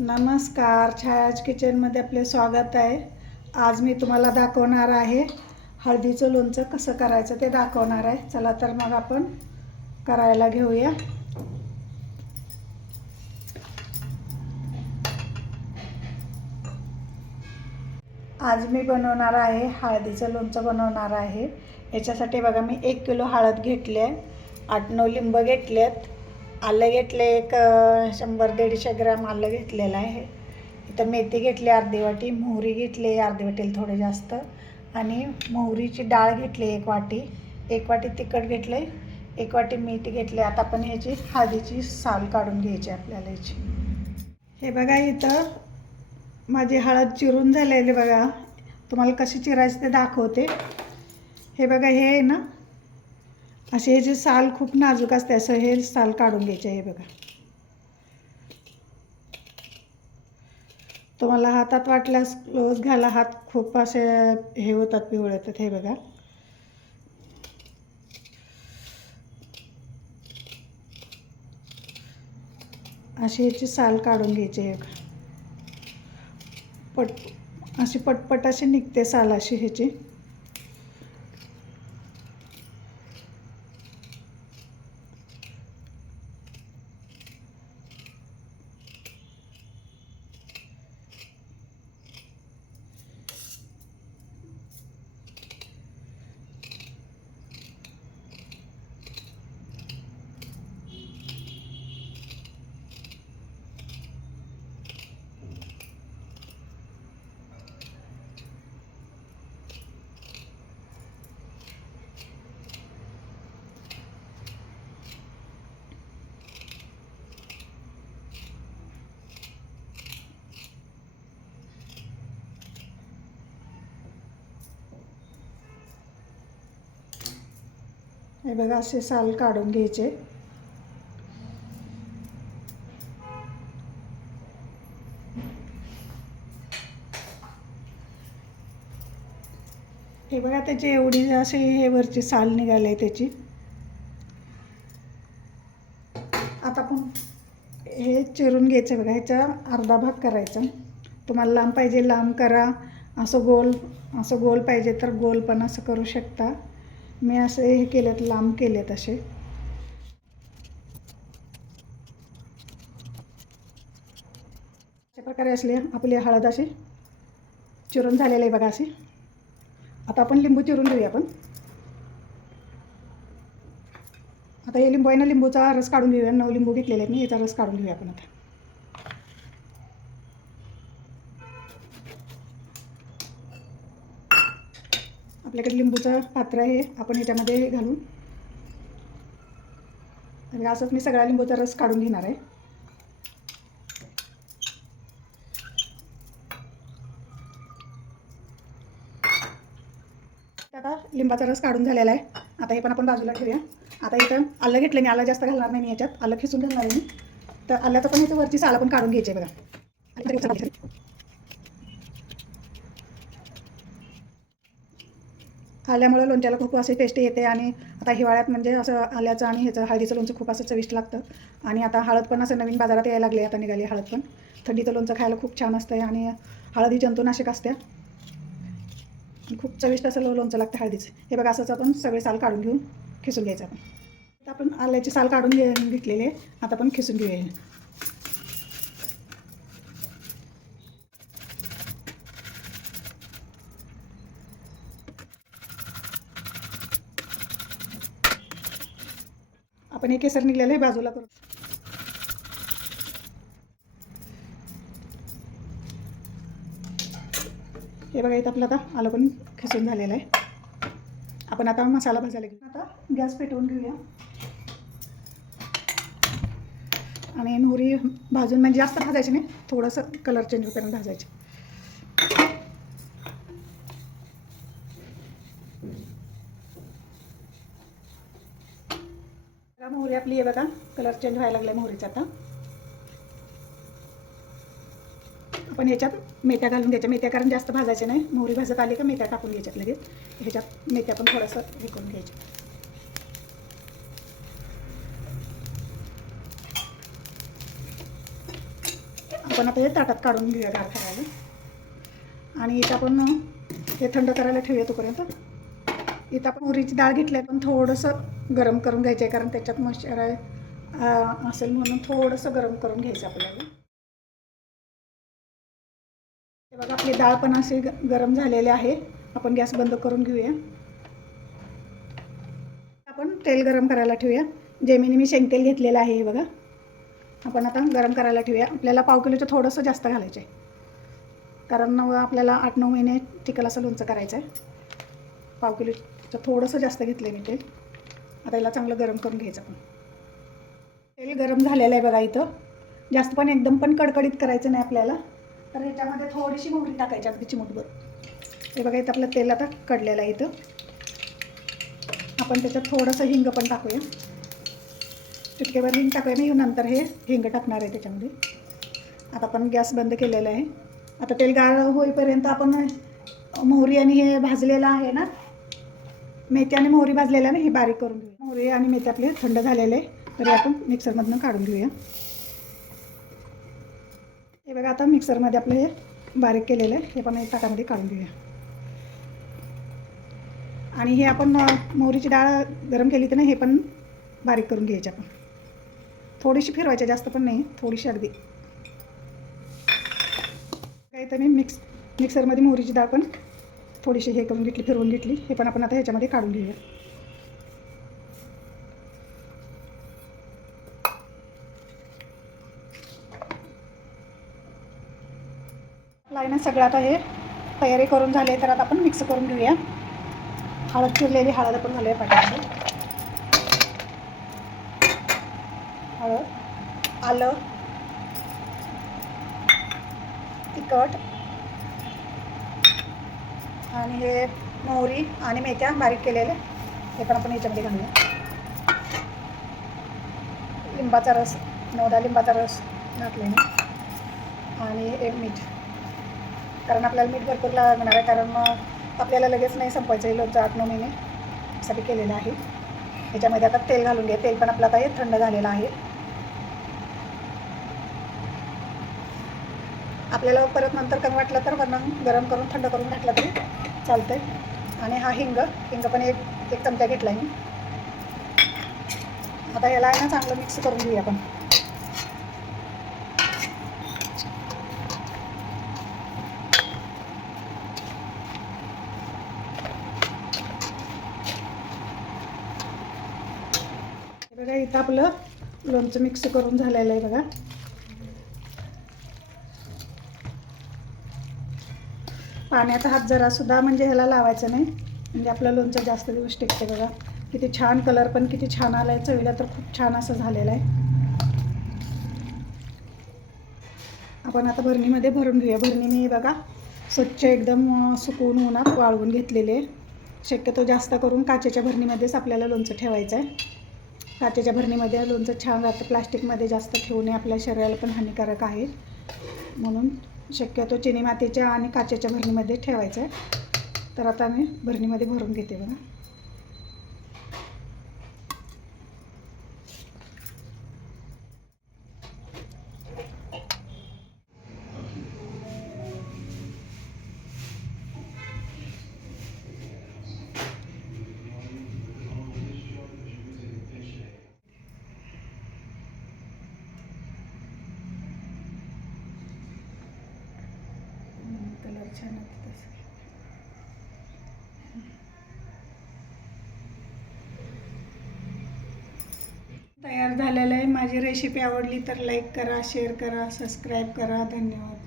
नमस्कार छायाज किचनमध्ये आपले स्वागत आहे. आज मी तुम्हाला दाखवणार आहे हळदीचं लोणचं कसं करायचं ते दाखवणार आहे. चला तर मग आपण करायला घेऊया. आज मी बनवणार आहे हळदीचं लोणचं बनवणार आहे. याच्यासाठी बघा मी एक किलो हळद घेतली आहे. आठ नऊ लिंब घेतले आहेत आलं घेतले एक शंभर दीडशे ग्रॅम आलं घेतलेलं आहे. इथं मेथी घेतली अर्धी वाटी मोहरी घेतली अर्धी वाटीला थोडे जास्त. आणि मोहरीची डाळ घेतली एक वाटी. एक वाटी तिखट घेतले एक वाटी मीठ घेतले आता आपण ह्याची हळदीची साल काढून घ्यायची आपल्याला याची. हे बघा इथं माझी हळद चिरून झालेली बघा. तुम्हाला कशी चिरायची ते दाखवते. हे बघा हे आहे ना असे हे जे साल खूप नाजूक असते असं हे साल काढून घ्यायचे हे बघा. तुम्हाला हातात वाटल्यास क्लोज घ्यायला हात खूप असे हे होतात पिवळे होतात हे बघा. अशी ह्याची साल काढून घ्यायची हे बघा. पट अशी पटपट अशी निघते साल अशी ह्याची. हे बघा असे साल काढून घ्यायचे. हे बघा त्याची एवढी असे हे वरची साल निघाली आहे त्याची. आता आपण हे चिरून घ्यायचं बघा ह्याचा अर्धा भाग करायचा. तुम्हाला लांब पाहिजे लांब करा. असं गोल असं गोल पाहिजे तर गोल पण असं करू शकता. मी असे हे केलेत लांब केलेत असे. अशा प्रकारे असले आपली हळद अशी चिरून झालेलं आहे बघा अशी आता आपण लिंबू चिरून घेऊया आपण. आता हे लिंबू आहे ना लिंबूचा रस काढून घेऊया. नऊ लिंबू घेतलेले आहेत मी याचा रस काढून घेऊया आपण आता. आपल्याकडे लिंबूचं पात्र आहे आपण याच्यामध्ये घालून. आणि असंच मी सगळ्या लिंबूचा रस काढून घेणार आहे. आता लिंबाचा रस काढून झालेला आहे. आता हे पण आपण बाजूला ठेवूया. आता इथं आलं घेतलं मी आलं जास्त घालणार नाही मी याच्यात. आलं खिसून घालणार आहे मी. तर आल्याचं पण इथं वरची साला पण काढून घ्यायची आहे बघा. आल्यामुळं लोणच्याला खूप असे टेस्टी येते आणि आता हिवाळ्यात म्हणजे असं आल्याचं आणि ह्याचं हळदीचं लोणचं खूप असं चविष्ट लागतं. आणि आता हळद पण असं नवीन बाजारात यायला लागले आता निघाली हळद पण. थंडीचं लोणचं खायला खूप छान असतं आणि हळद ही जंतुनाशक असते खूप चविष्ट असं लोणचं लागतं हळदीचं. हे बघा असंच आपण सगळे साल काढून घेऊन खिसून घ्यायचं आपण. आपण आल्याची साल काढून घे घेतलेली आहे आता आपण खिसून घेऊया. आपण हे केसर निघलेलं आहे बाजूला करू हे बघा इथं आपलं आता आलं पण खिसून झालेलं आहे. आपण आता मसाला भाजायला घेऊ. आता गॅस पेटवून घेऊया. आणि मोहरी भाजून म्हणजे जास्त भाजायची नाही थोडंसं कलर चेंज करून भाजायची. आता मोहरी आपली आहे बघा. कलर चेंज व्हायला लागला मोहरीचा आता. आपण ह्याच्यात मेथ्या घालून घ्यायच्या. मेथ्या कारण जास्त भाजायच्या नाही. मोहरी भाजत आली का मेथ्या टाकून घ्यायच्यात लगेच. ह्याच्यात मेथ्या पण थोडंसं हे करून घ्यायच्या. आपण आता हे ताटात काढून घेऊया गार करायला. आणि इथं आपण हे थंड करायला ठेवूया तोपर्यंत. इथं आपण उरीची डाळ घेतली आहे पण थोडंसं गरम करून घ्यायचं आहे कारण त्याच्यात मॉइश्चर असेल म्हणून थोडंसं गरम करून घ्यायचं आपल्याला. हे बघा आपली डाळ पण अशी ग- गरम झालेली आहे. आपण गॅस बंद करून घेऊया. आपण तेल गरम करायला ठेवूया. जेमिनी मी शेंगतेल घेतलेलं आहे हे बघा. आपण आता गरम करायला ठेवूया. आपल्याला पाव किलोचं थोडंसं जास्त घालायचं. आहे कारण आपल्याला आठ नऊ महिने टिकल असं लोणचं करायचं आहे पाव किलोचं थोडंसं जास्त घेतलं मी तेल. आता याला चांगलं गरम करून घ्यायचं आपण. तेल गरम झालेलं आहे बघा इथं. जास्त पण एकदम पण कडकडीत करायचं नाही आपल्याला. तर ह्याच्यामध्ये थोडीशी मोहरी टाकायची अगदी चिमूटभर हे बघा इथं आपलं तेल आता कडलेलं आहे इथं. आपण त्याच्यात थोडंसं हिंग पण टाकूया. चिटकेवर हिंग टाकूया मी नंतर हे हिंग टाकणार आहे त्याच्यामध्ये. आता आपण गॅस बंद केलेला आहे. आता तेल गाळ होईपर्यंत आपण मोहरी आणि हे भाजलेलं आहे ना मेथी आणि मोहरी भाजलेलं ना हे बारीक करून घेऊया. मोहरी आणि मेथी आपले थंड झालेले आहे. तरी आपण मिक्सरमधनं काढून घेऊया. हे बघा आता मिक्सरमध्ये आपलं हे बारीक केलेलं आहे. हे पण एक ताटामध्ये काढून घेऊया. आणि हे आपण मोहरीची डाळ गरम केली तर ना हे पण बारीक करून घ्यायची आपण. थोडीशी फिरवायची जास्त पण नाही थोडीशी अगदी. काय तर मी मिक्स मिक्सरमध्ये मोहरीची डाळ पण थोडीशी हे करून घेतली फिरवून घेतली. हे पण आपण आता ह्याच्यामध्ये काढून घेऊया. लाईन सगळं आता हे तयारी करून झाली आहे तर आता आपण मिक्स करून घेऊया. हळद चिरलेली हळद पण झाली आहे पाठीमध्ये हळद आलं तिखट आणि हे मोहरी आणि मेथ्या बारीक केलेल्या हे पण आपण याच्यामध्ये घालूया. लिंबाचा रस नवदा लिंबाचा रस घातलेला आणि एक मीठ. कारण आपल्याला मीठ भरपूर लागणार आहे कारण मग आपल्याला लगेच नाही संपायचं आहे लोणचं आठ नऊ महिने. साठी केलेलं आहे. याच्यामध्ये आता तेल घालून घ्या तेल पण आपलं आता हे थंड झालेलं आहे. आपल्याला परत नंतर कमी वाटलं तर वरण गरम करून थंड करून घातलं तरी चालतंय. आणि हा हिंग हिंग पण एक एक चमचा घेतला आहे मी. आता याला आहे ना चांगलं मिक्स करून घेऊया आपण. बघा इथं आपलं लोणचं मिक्स करून झालेलं आहे बघा. पाण्याचा हात जरा सुद्धा म्हणजे ह्याला लावायचा नाही. म्हणजे आपलं लोणचं जास्त दिवस टिकते बघा. किती छान कलर पण किती छान आला आहे चवीला तर खूप छान असं झालेलं आहे. आपण आता भरणीमध्ये भरून घेऊया. भरणी मी बघा स्वच्छ एकदम सुकून सुकवून उन्हात वाळवून घेतलेले आहे. शक्यतो जास्त करून काचेच्या भरणीमध्येच आपल्याला लोणचं ठेवायचं आहे. काचेच्या भरणीमध्ये लोणचं छान राहतं. प्लास्टिकमध्ये जास्त ठेवू नये आपल्या शरीराला पण हानिकारक आहे. म्हणून शक्यतो चिनी मातीच्या आणि काचेच्या भरणीमध्ये ठेवायचं आहे. तर आता मी भरणीमध्ये भरून घेते बघा. कलर छान आहे तसं. तयार झालेलं आहे. माझी रेसिपी आवडली तर लाईक करा शेअर करा सबस्क्राईब करा. धन्यवाद.